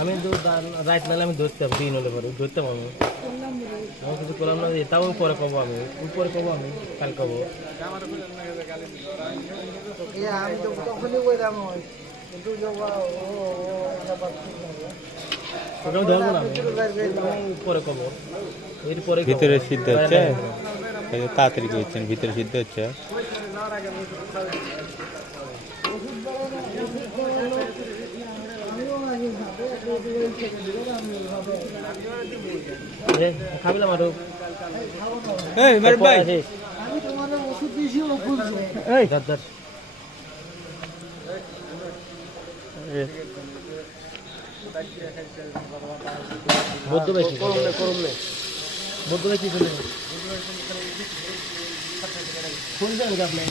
আমি তো রাইট নাহলে আমি ধরতাম, দিন হলে পরে ধরতাম আমি কিছু করলাম না, তাও উপরে কবো, আমি উপরে কবো, আমি কাল কবো। আমি তো তখনই বললাম কিন্তু ধরবো না, উপরে কবো, এরপরে ভিতরে সিদ্ধ হচ্ছে, তাড়াতাড়ি করছেন, ভিতরে সিদ্ধ হচ্ছে। খাবিলাম আরো ভাই আমি তোমার ওষুধ দিয়েছি ও খুলছে। বৌদ্ধ বেশি বৌদ্ধ বেশি শুনছেন আপনি?